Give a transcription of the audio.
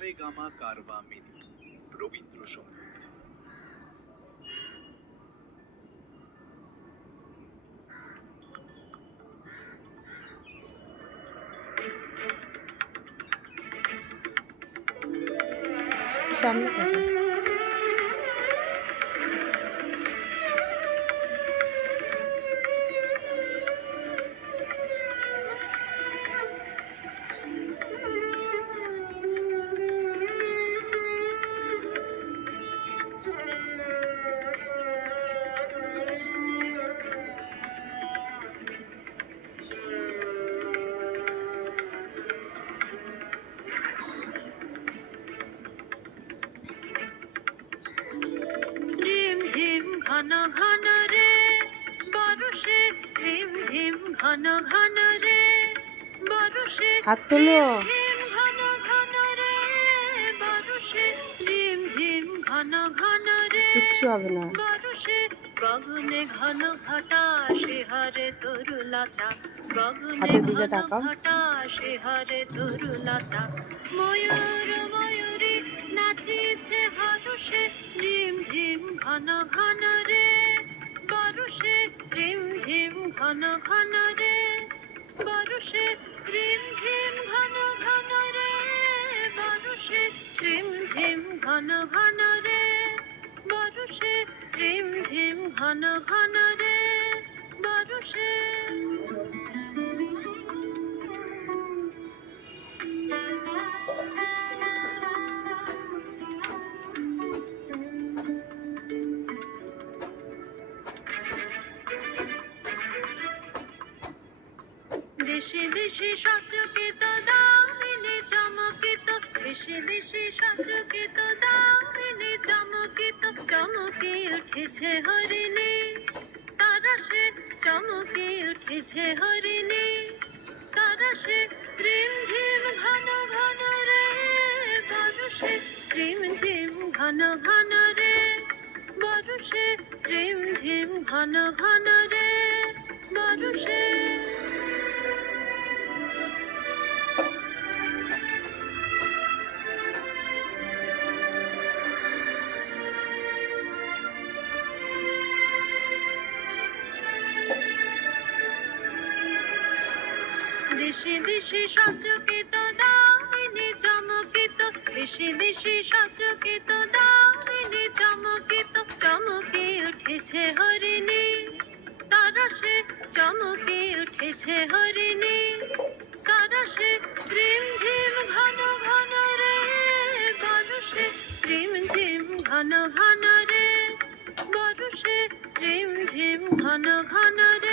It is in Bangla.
সারে গামা কারবা মিনি রবীন্দ্রসঙ্গীত। সামনে থেকে ঘন ঘন রে বরষে ঝিমঝিম ঘন ঘন রে বরষে হাত তোলো। ঝিম ঘন ঘন রে বরষে ঝিমঝিম ঘন ঘন রে কিচ্ছু হবে না। বরষে গগনে ঘন ঘটা শিহরে তরুলতা গগনে হাতের দিকে ঘন তাকাও। ঘটা শিহরে তরুলতা ময়ূর ময়ূরী নাচিছে হরষে ঝিমঝিম ঘন ঘন রে বরষে ঝিমঝিম ঘন ঘন রে বরষে ঝিমঝিম ঘন ঘন রে বরষে ঝিমঝিম ঘন ঘন রে বরষে ঝিমঝিম ঘন ঘন রে বরষে দেশে দেশে সচকিত দামিনী চমকিত দেশে দেশে সচকিত দামিনী চমকিত চমকে উঠেছে হরিণী তারসে চমকে উঠেছে হরিণী তারসে রিমঝিম ঘন ঘন রে বরষে রিমঝিম ঘন ঘন রে বরষে রিমঝিম ঘন ঘন রে বরষে দেশে দেশে সচকিত দামিনী চমকিত দেশে দেশে সচকিত দামিনী চমকিত চমকে উঠেছে হরিণী তারসে চমকে উঠেছে হরিণী তারসে রিমঝিম ঘন ঘন রে বরষে রিমঝিম ঘন ঘন রে বরষে রিমঝিম ঘন ঘন রে